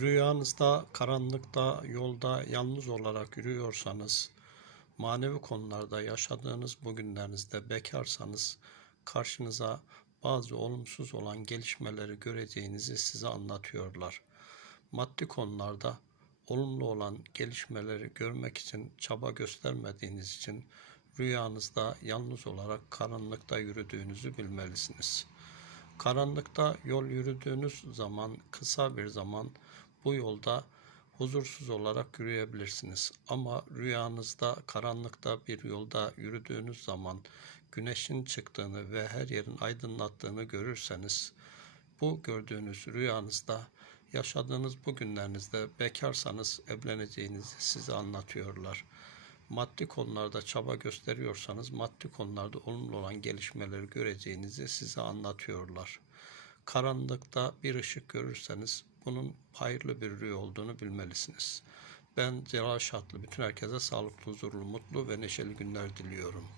Rüyanızda, karanlıkta, yolda yalnız olarak yürüyorsanız, manevi konularda yaşadığınız bugünlerinizde bekarsanız, karşınıza bazı olumsuz olan gelişmeleri göreceğinizi size anlatıyorlar. Maddi konularda olumlu olan gelişmeleri görmek için çaba göstermediğiniz için rüyanızda yalnız olarak karanlıkta yürüdüğünüzü bilmelisiniz. Karanlıkta yol yürüdüğünüz zaman kısa bir zaman bu yolda huzursuz olarak yürüyebilirsiniz. Ama rüyanızda karanlıkta bir yolda yürüdüğünüz zaman güneşin çıktığını ve her yerin aydınlattığını görürseniz bu gördüğünüz rüyanızda yaşadığınız bugünlerinizde bekarsanız evleneceğinizi size anlatıyorlar. Maddi konularda çaba gösteriyorsanız maddi konularda olumlu olan gelişmeleri göreceğinizi size anlatıyorlar. Karanlıkta bir ışık görürseniz bunun hayırlı bir rüya olduğunu bilmelisiniz. Ben Celal Şatlı bütün herkese sağlıklı, huzurlu, mutlu ve neşeli günler diliyorum.